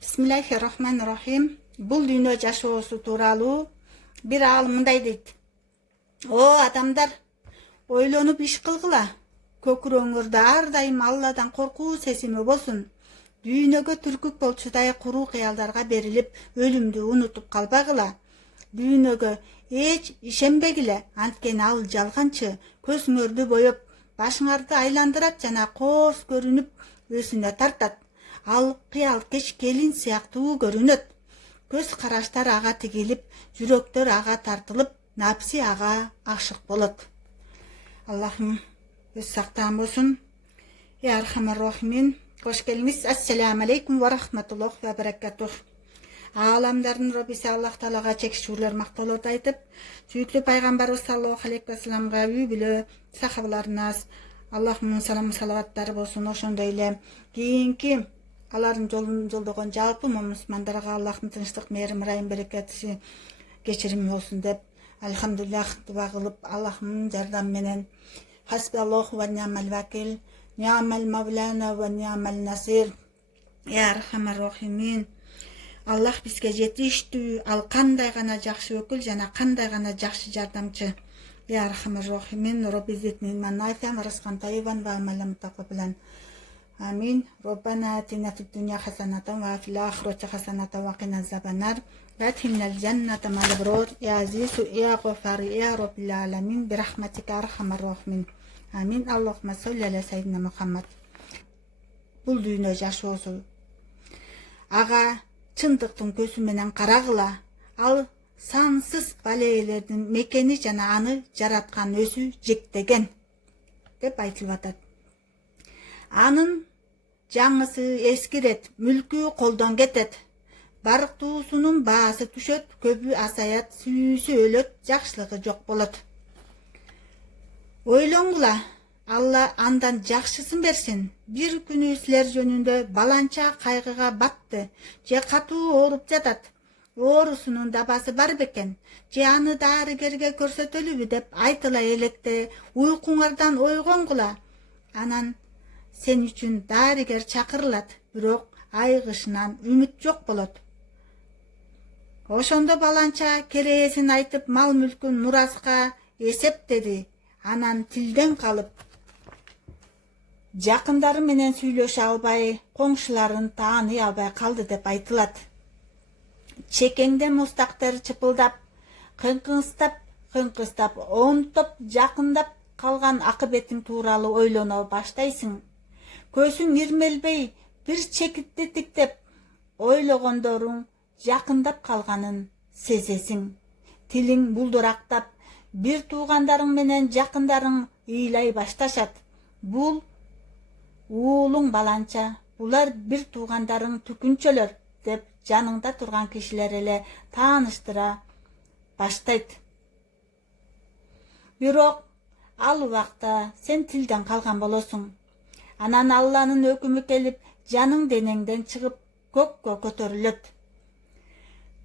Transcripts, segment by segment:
Bismillahirrahmanirrahim. Бул дүйнө жашоосу тууралуу бир аалым мындай дейт. О адамдар, ойлонуп иш кылгыла. Көкүрөңөрдө ар дайым Алладан коркуу сезими болсун. Дүйнөгө түркүк болчудай куруу кыялдарга берилип, өлүмдү унутуп калбагыла. Дүйнөгө эч ишенбегиле, анткени ал жалганчы, көзүңөрдү боеп, башыңарды айландырат жана коос көрүнүп өзүнө тартат. Ал кыял кеч келин сыяктуу көрүнөт. Көз караштар ага тигилип, жүрөктөр ага тартылып, напси ага ашык болот. Аллахым өз сактан болсун. Я архамар рахимин. Кош келиңиз. Ассаламу алейкум ва рахматуллахи ва баракатух. Ааламдардын Роббиси Аллах Таалага чек шүрлөр мактоолорду айтып, сүйүктүү пайгамбарыбыз саллаллаху алейхи ва салламга үй бүлө сахабаларына Аллахтын саламы салаваттары болсун. Ошондой эле кийинки алардын жолун жолдогон жалпы мусулмандарга Аллахтын тынчтык, мээрим, ырайым, берекети, кечирими болсун деп альхамдулиллах дуба кылып, Аллахтын жардамы менен хасби Аллаху ва ни'мал вакил, ни'мал мавлана ва ни'мал насир. Я архамар рахимин. Аллах бизге жетиштүү, ал кандай гана жакшы өкүл жана кандай гана жакшы жардамчы. Я архамар рахимин. Робби зидни илман нафиан ва ризкан таййибан ва амалан мутакаббалан. Амин. Роббана атина фид дунья хасанатан ва фил ахирати хасанатан ва қина азабан-нар ва адхилнал джанната мa'ал абрар. Я азизу я ғафар я роббил аламин бирахматика архамар рахимин. Амин. Аллахумма солли аля сайидина Мухаммад. Бул дүйнө жашоосу ага чындыктын көзү менен карагыла. Ал сансыз балейлердин мекени жана аны жараткан өзү жектеген деп айтылып атат. Анын жаңысы эскирет, мүлкү колдон кетет. Барктуусунун баасы түшөт, көбү асаят, сүйүүсү өлөт, жакшылыгы жок болот. Ойлоңгула, Алла андан жакшысын берсин. Бир күнү силер жөнүндө баланча кайгыга батты, же катуу ооруп жатат. Оорусунун дабасы бар бекен, же аны дарыгерге көрсөтөлүбү деп айтыла электе уйкуңардан ойгоңгула. Анан сен үчүн дарыгер чакырылат, бирок айгышынан үмүт жок болот. Ошондо баланча кереесин айтып, мал мүлкүн мураска эсептеди. Анан тилден калып, жакындары менен сүйлөшө албай, коңшуларын тааный албай калды деп айтылат. Чекеңде мустактар чыпылдап, кыңкыстап, онтоп жакындап калган акыбетиң тууралуу ойлоно баштайсың. Көзүң ирмелбей, бир чекитти тиктеп, ойлогондоруң жакындап калганын сезесиң. Тилиң булдурактап, бир туугандарың менен жакындарың ыйлай башташат. Бул уулуң баланча, булар бир туугандарың түкүнчөлөр деп жаныңда турган кишилер эле тааныштыра баштайт. Бирок ал убакта сен тилден калган болосуң. Анан Алланын өкүмү келип, жаның денеңден чыгып көккө көтөрүлөт.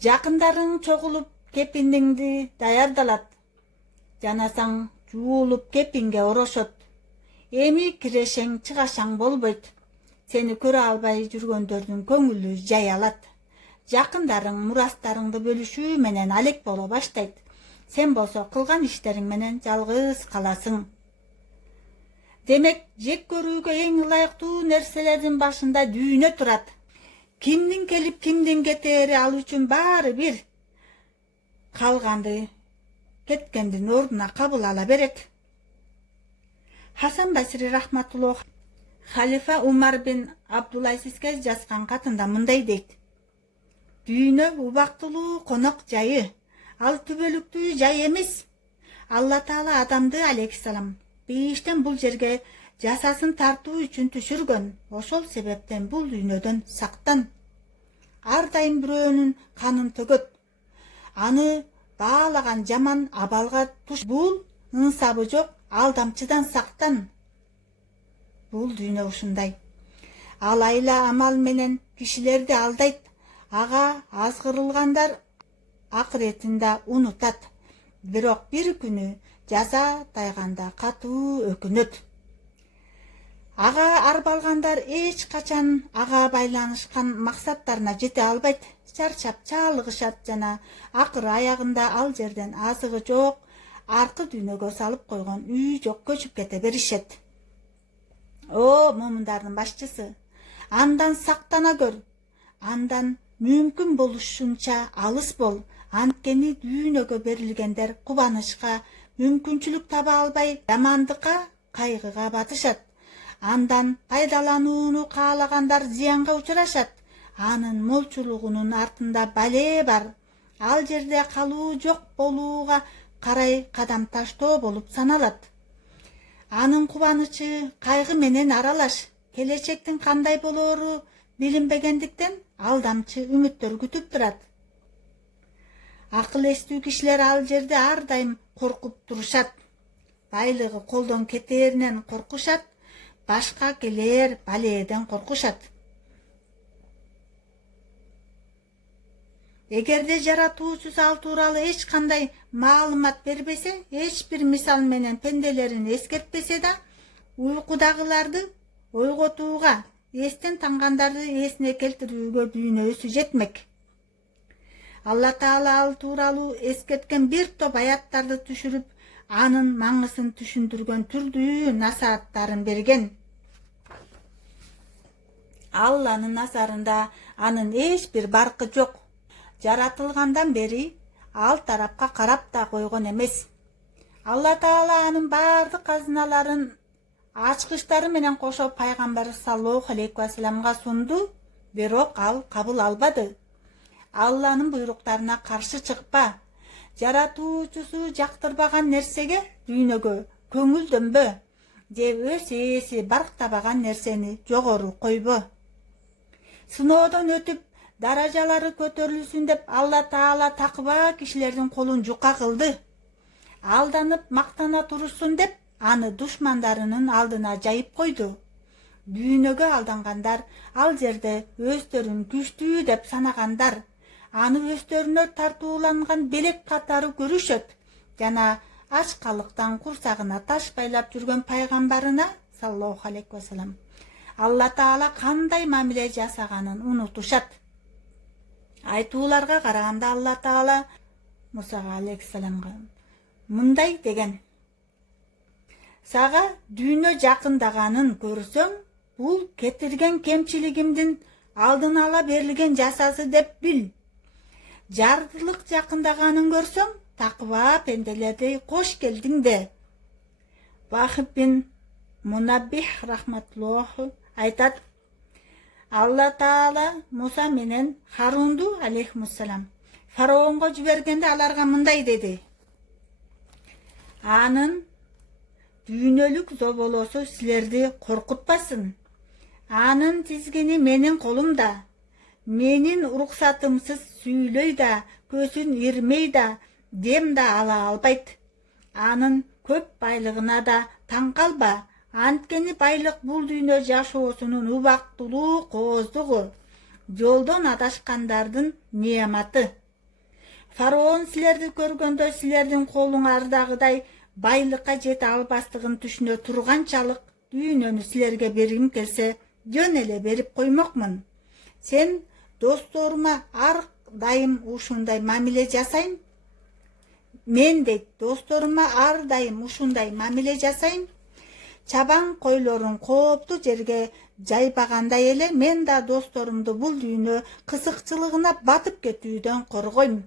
Жакындарың чогулуп, кепиниңди даярдалат. Жанасаң жуулуп кепинге орошот. Эми кирешең чыгашаң болбойт. Сени көрө албай жүргөндөрдүн көңүлү жай алат. Жакындарың мурастарыңды бөлүшүү менен алек боло баштайт. Сен болсо кылган иштериң менен жалгыз каласың. Демек, жек көрүүгө эң ылайыктуу нерселердин башында дүйнө турат. Кимдин келип, кимдин кетери ал үчүн баары бир. Калганды кеткендин ордуна кабыл ала берет. Хасан Басри рахматуллах халифа Умар бин Абдулазизге жазган катында мындай дейт. Дүйнө убактылуу конок жайы, ал түбөлүктүү жай эмес. Алла Таала адамды алейхиссалам бейиштен бул жерге жасасын тартуу үчүн түшүргөн. Ошол себептен бул дүйнөдөн сактан. Ар дайым бирөөнүн канын төгөт. Аны баалаган жаман абалга туш. Бул ынсабы жок алдамчыдан сактан. Бул дүйнө ушундай. Ал айла амал менен кишилерди алдайт. Ага азгырылгандар акыретинде унутат. Бирок бир күнү жаза тайганда катуу өкүнөт. ага арбалгандар эч качан ага байланышкан максаттарына жете албайт, чарчап чалыгышат жана акыры аягында ал жерден азыгы жок, аркы дүйнөгө салып койгон үй жок көчүп кете беришет. О, момундардын башчысы, андан сактана көр, андан мүмкүн болушунча алыс бол. Анткени дүйнөгө берилгендер кубанычка, мүмкүнчүлүк таба албай жамандыкка, кайгыга батышат. Андан пайдаланууну каалагандар зыянга учурашат. Анын молчулугунун артында бале бар. Ал жерде калуу жок болууга карай кадам таштоо болуп саналат. Анын кубанычы кайгы менен аралаш. Келечектин кандай болоору билинбегендиктен алдамчы үмүттөр күтүп турат. Акыл эстүү кишилер ал жерде ар дайым коркуп турушат. Байлыгы колдон кетээринен коркушат, башка келер балээден коркушат. Эгерде жаратуучусу ал тууралуу эч кандай маалымат бербесе, эч бир мисал менен пенделерин эскертпесе да, уйкудагыларды ойготууга, эстен тангандарды эсине келтирүүгө дүйнөсү жетмек. Алла Таала ал тууралуу эскерткен бир топ аяттарды түшүрүп, анын маңызын түшүндүргөн түрдүү насааттарын берген. Алланын назарында анын эч бир баркы жок. Жаратылгандан бери ал тарапка карап да койгон эмес. Алла Таала анын бардык казыналарын ачкычтары менен кошо пайгамбар саллаллаху алейхи вассаламга сунду, бирок ал кабыл албады. Алланын буйруктарына каршы чыкпа. Жаратуучусу жактырбаган нерсеге, дүйнөгө көңүлдөнбө, же өз ээси барктабаган нерсени жогору койбо. Сыноодон өтүп, даражалары көтөрүлсүн деп Алла Таала такыба кишилердин колун жука кылды. Алданып мактана турушсун деп аны душмандарынын алдына жайып койду. Дүйнөгө алдангандар, ал жерде өздөрүн күчтүү деп санагандар, аны өздөрүнө тартууланган белек катары көрүшөт жана ачкалыктан курсагына таш байлап жүргөн пайгамбарына саллаллаху алейхи вассалам Алла Таала кандай мамиле жасаганын унутушат. Айтууларга караганда Алла Таала Мусага алейхиссаламга мындай деген: сага дүйнө жакындаганын көрсөң, бул кетирген кемчилигимдин алдын ала берилген жасасы деп бил. Жардылык жакындаганын көрсөң, такыба пенделерди кош келдиң де. Вахиб бин Мунаббих рахматуллаху айтат: Алла Таала Муса менен Харунду алейхиссалам фараонго жибергенде аларга мындай деди: анын дүйнөлүк зоболосу силерди коркутпасын. Анын тизгини менин колумда. Менин уруксатымсыз сүйлөй да, көзүн ирмей да, дем да ала албайт. Анын көп байлыгына да таң калба. Анткени байлык бул дүйнө жашоосунун убактылуу кооздугу, жолдон адашкандардын неаматы. Фараон силерди көргөндө силердин колуңардагыдай байлыкка жете албастыгын түшүнө турганчалык дүйнөнү силерге бергим келсе, жөн эле берип коймокмун. Сен досторума ар дайым ушундай мамиле жасайм. Мен дейт, досторума ар дайым ушундай мамиле жасайм. Чабан койлорун кооптуу жерге жайбагандай эле мен да досторумду бул дүйнө кызыкчылыгына батып кетүүдөн коргойм.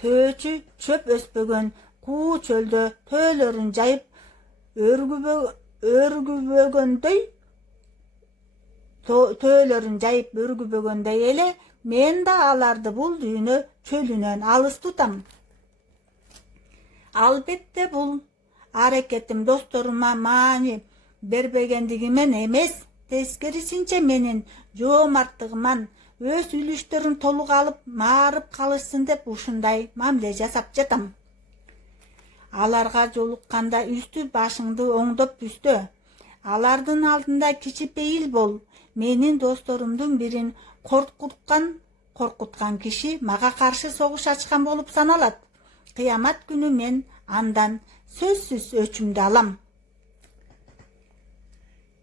Төөчү чөп өспөгөн куу чөлдө төөлөрүн жайып өргүбөгөндөй эле мен да аларды бул дүйнө чөлүнөн алыс тутам. Албетте бул аракетим досторума маани бербегендигимен эмес, тескерисинче менин жоомарттыгыман өз үлүштөрүн толук алып маарып калышсын деп ушундай мамиле жасап жатам. Аларга жолукканда үстү башыңды оңдоп түстө. Алардын алдында кичипейил бол. Менин досторумдун бирин коркуткан киши мага каршы согуш ачкан болуп саналат. Кыямат күнү мен андан сөзсүз өчүмдү алам.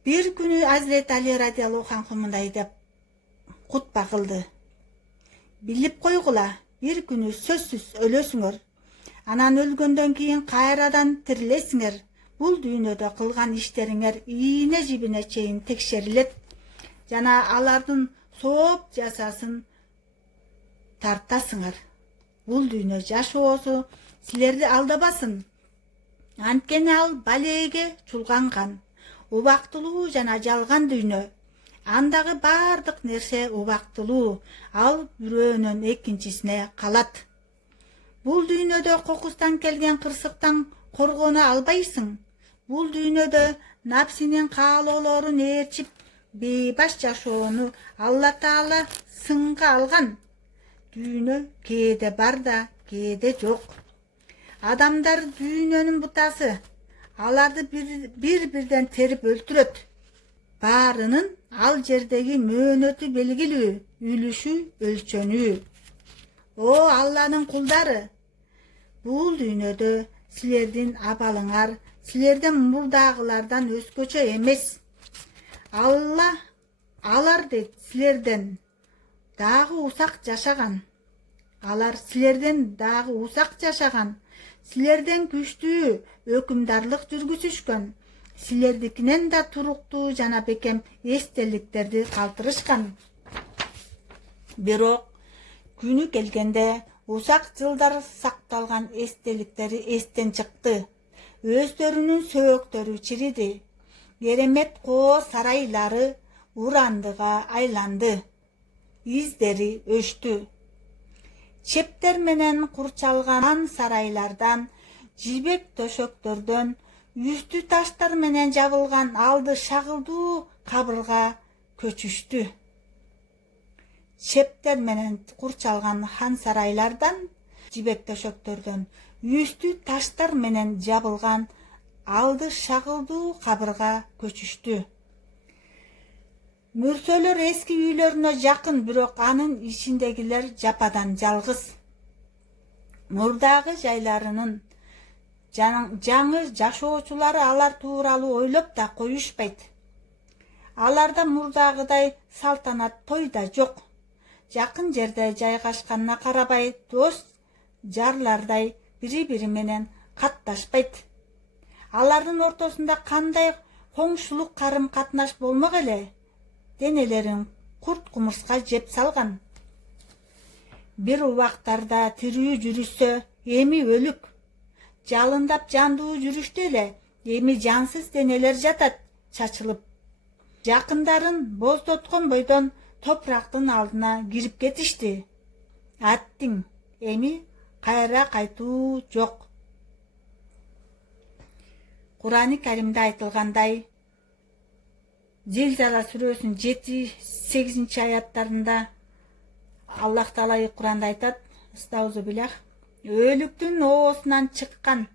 Bir күнү Азирет Али радиаллаху анху мындай деп кутба кылды. Билип койгула, bir күнү сөзсүз өлөсүңөр. Анан өлгөндөн кийин кайрадан тирилесиңер. Бул дүйнөдө кылган иштериңер ийне жибине чейин текшерилет. Жана алардын сооп жасасын тартасыңар. Бул дүйнө жашоосу силерди алдабасын. Анткени ал балеге чулганган. Убактылуу жана жалган дүйнө. Андагы бардык нерсе убактылуу. Ал бирөөнөн экинчисине калат. Бул дүйнөдө кокустан келген кырсыктан коргоно албайсың. Бул дүйнөдө напсинин каалоолорун ээрчип, бейбаш жашоону Алла Таала сынга алган. Дүйнө кээде бар да, кээде жок. Адамдар дүйнөнүн бутасы. Аларды бир-бирден терип өлтүрөт. Баарынын ал жердеги мөөнөтү белгилүү, үлүшү өлчөнүү. О Алланын кулдары, бул дүйнөдө силердин абалыңар силерден мурдагылардан өзгөчө эмес. Алар дейт силерден дагы усак жашаган. Алар силерден дагы усак жашаган. Силерден күчтүү өкүмдарлык жүргүзүшкөн. Силердикинен да туруктуу жана бекем эстеликтерди калтырышкан. Бирок күнү келгенде усак жылдар сакталган эстеликтери эстен чыкты. Өздөрүнүн сөөктөрү чириди. Керемет коо сарайлары урандыга айланды. Издери өчтү. Чептер менен курчалган сарайлардан, жибек төшөктөрдөн, үстү таштар менен жабылган алды шагылдуу кабырга көчүштү. Чептер менен курчалган хан сарайлардан, жибек төшөктөрдөн, үстү таштар менен жабылган алды шагылдуу кабырга көчүштү. Мүрсөлөр эски үйлөрүнө жакын, бирок анын ичиндегилер жападан жалгыз. Мурдагы жайларынын жаңы жашоочулары алар тууралуу ойлоп да коюшпайт. Аларда мурдагыдай салтанат той да жок. Жакын жерде жайгашканына карабай, дос жарлардай бири-бири менен катташпайт. Алардын ортосунда кандай коңшулук карым-катнаш болмок эле. Денелерин курт кумурска жеп салган. Бир убактарда тирүү жүрүшсө, эми өлүк. Жалындап жандуу жүрүштү эле, эми жансыз денелер жатат, чачылып. Жакындарын боздоткон бойдон топурактын алдына кирип кетишти. Аттиң, эми кайра кайтуу жок. Кур'ан-ы Каримде айтылгандай, Зилзала сүрөсүнүн 7-8 аяттарында Аллах Таала Кур'анда айтат: "Астаузубилlah, өлүктүн оосунан чыккан,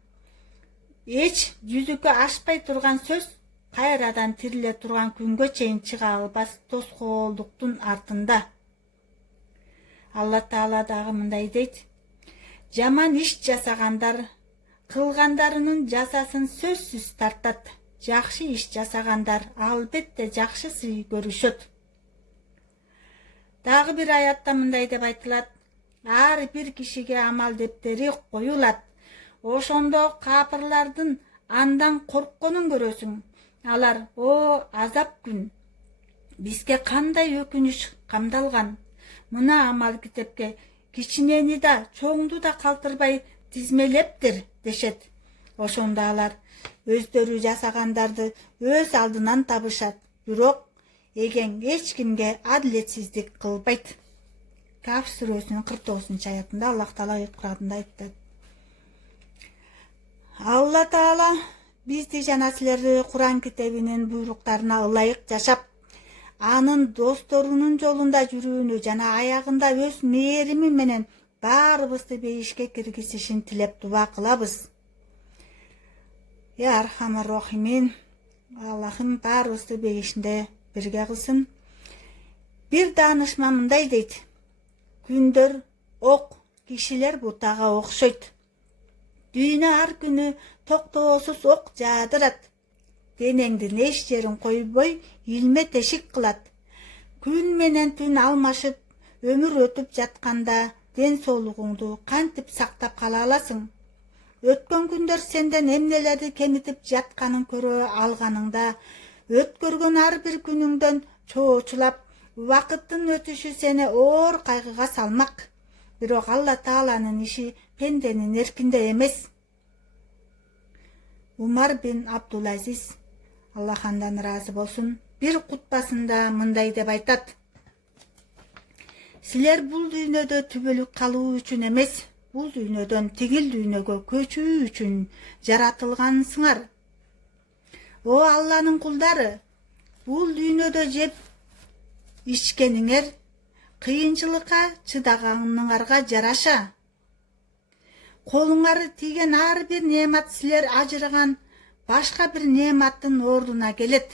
эч жүзүккө ашпай турган сөз кайрадан тириле турган күнгө чейин чыга албас тоскоолдуктун артында." Алла Таала дагы мындай дейт: "Жаман иш жасагандар кылгандарынын жазасын сөзсүз тартат. Жакшы иш жасагандар албетте жакшы сый көрүшөт." Дагы бир аятта мындай деп айтылат: "Ар бир кишиге амал дептери коюлат. Ошондо капырлардын андан коркконун көрөсүң. Алар: о азап күн, бизге кандай өкүнүч камдалган. Мына амал китепке кичинени да чоңду да калтырбай тизмелептир" дешет. Ошондо алар өздөрү жасагандарды өз алдынан табышат, бирок эген эч кимге адилетсиздик кылбайт. Каф сүрөсүнүн 49-аятында Аллах Таала Кур'анда айтат: Алла Таала бизди жана силерди Кур'ан китебинин буйруктарына ылайык жашап, анын досторунун жолунда жүрүүнү жана аягында өз мээрими менен баарыбызды бейишке киргизишин тилеп дуба кылабыз. Я Архамар Рахимин, Аллахым баарыбызды бейишинде бирге кылсын. Бир даанышман мындай дейт: күндөр ок, кишилер бутага окшойт. Дүйнө ар күнү токтоосуз ок жаадырат. денеңдин эч жерин койбой илме тешик кылат. Күн менен түн алмашып өмүр өтүп жатканда ден соолугуңду кантип сактап кала аласың? Өткөн күндөр сенден эмнелерди кемитип жатканын көрө алганыңда, өткөргөн ар бир күнүңдөн чоочулап, вакыттын өтүшү сени оор кайгыга салмак. Бирок Алла Тааланын иши пенденин эркинде эмес. Умар бин Абдулазиз, Аллах андан ыраазы болсун, бир кутбасында мындай деп айтат: силер бул дүйнөдө түбөлүк калуу үчүн эмес, бул дүйнөдөн тигил дүйнөгө көчүү үчүн жаратылгансыңар. О Алланын кулдары, бул дүйнөдө жеп ичкениңер кыйынчылыкка чыдаганыңарга жараша. Колуңары тийген ар бир неемат силер ажыраган башка бир неематтын ордуна келет.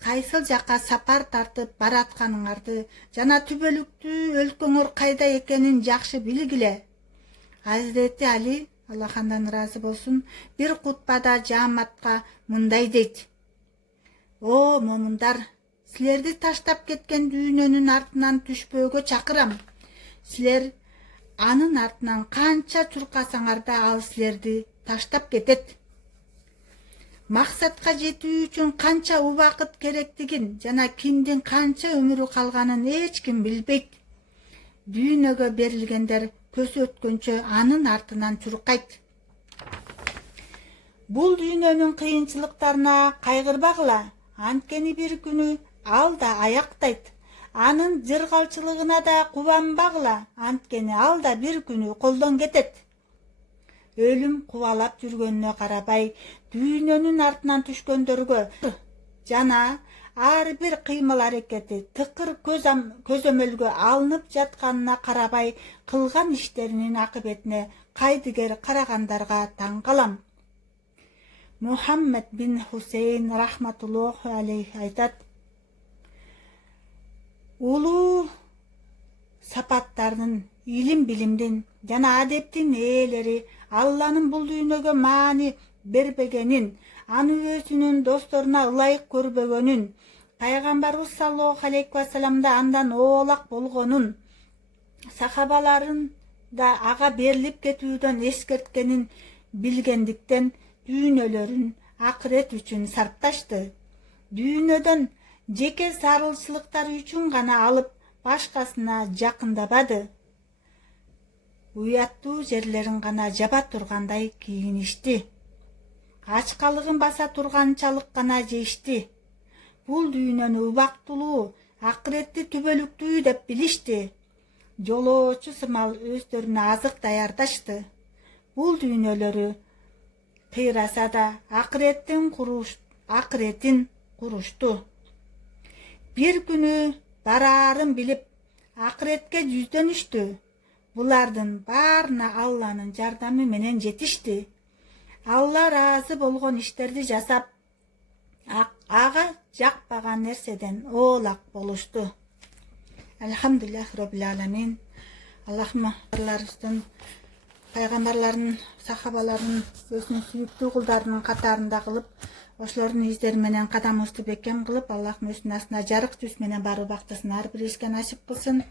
Кайсыл жакка сапар тартып баратканыңарды жана түбөлүктүү өлкөңөр кайда экенин жакшы билгиле. Hazreti Али, Аллах андан ыраазы болсун, бир кутбада жааматка мындай дейт: О момундар, силерди таштап кеткен дүйнөнүн артынан түшпөөгө чакырам. Силер анын артынан канча чуркасаңар да ал силерди таштап кетет. Максатка жетүү үчүн канча убакыт керектигин жана кимдин канча өмүрү калганын эч ким билбейт. Дүйнөгө берилгендер көз өткөнчө анын артынан чуркайт. Бул дүйнөнүн кыйынчылыктарына кайгырбагыла, анткени бир күнү ал да аяктайт. Анын жыргалчылыгына да кубанбагыла, анткени ал да бир күнү колдон кетет. Өлүм кубалап жүргөнүнө карабай, дүйнөнүн артынан түшкөндөргө жана ар бир кыймыл аракети тыкыр көзөмөлгө алынып жатканына карабай, кылган иштеринин акыбетине кайдыгер карагандарга таң калам. Мухаммед бин Хусейн рахматуллаху алейхи айтат: улуу сапаттардын, илим билимдин жана адептин ээлери Алланын бул дүйнөгө маани бербегенин, аны өзүнүн досторуна ылайык көрбөгөнүн, пайгамбарыбыз саллаллаху алейхи вассаламда андан оолак болгонун, сахабаларын да ага берилип кетүүдөн эскерткенин билгендиктен дүйнөлөрүн акырет үчүн сарпташты. Дүйнөдөн жеке зарылчылыктары үчүн гана алып, башкасына жакындабады. Уяттуу жерлерин гана жаба тургандай кийиништи. Ачкалыгын баса турганчалык гана жешти. Бул дүйнөнү убактылуу, акыретти түбөлүктүү деп билишти. Жолоочу сымал өздөрүнө азык даярдашты. Бул дүйнөлөрү кыйраса да акыретин курушту. Бир күнү бараарын билип, акыретке жүздөнүштү. Булардын баарына Алланын жардамы менен жетишти. Алла ыраазы болгон иштерди жасап, ага жакпаган нерседен оолак болушту. Алхамдулиллах роббил аламин. Аллахмарларыбыздын, пайгамбарлардын, сахабалардын өзүнүн сүйүктүү кулдарынын катарында кылып, ошолордун издери менен кадамыбызды бекем кылып, Аллахым өзүнүн астына жарык жүз менен баруу бактысын ар бирибизге насип кылсын.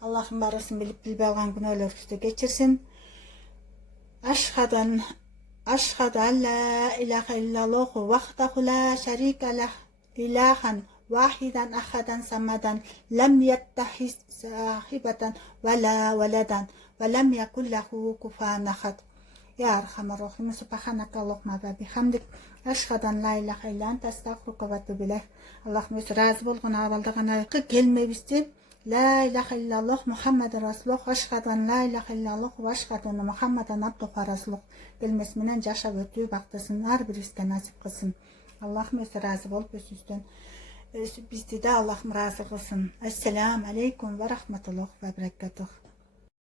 Аллахым баарыбыздын билип билбей алган күнөөлөрүбүздү кечирсин. Ашхаду an la ilaha illallah вахдаху ла шарика лах илахан вахидан ахадан самадан лам яттахиз сахибатан вала валадан валам якул лаху куфуан ахад. Я архамар рахим, субханака аллахумма ва бихамдик, ашхаду ан ла илаха илля анта астагфирука ва атубу илейк. Аллахым өзү ыраазы болгон абалда гана келмебизди ла илаха иллаллах Мухаммаду расулуллах, ашхаду ан ла илаха иллаллах ва ашхаду анна Мухаммадан абдуху ва расулух келмеси менен жашап өтүү бактысын ар бирибизге насип кылсын. Аллахым өзү ыраазы болуп өзүбүздөн бизди да Аллахым ыраазы кылсын. Ассаламу алейкум ва рахматуллахи ва баракатух.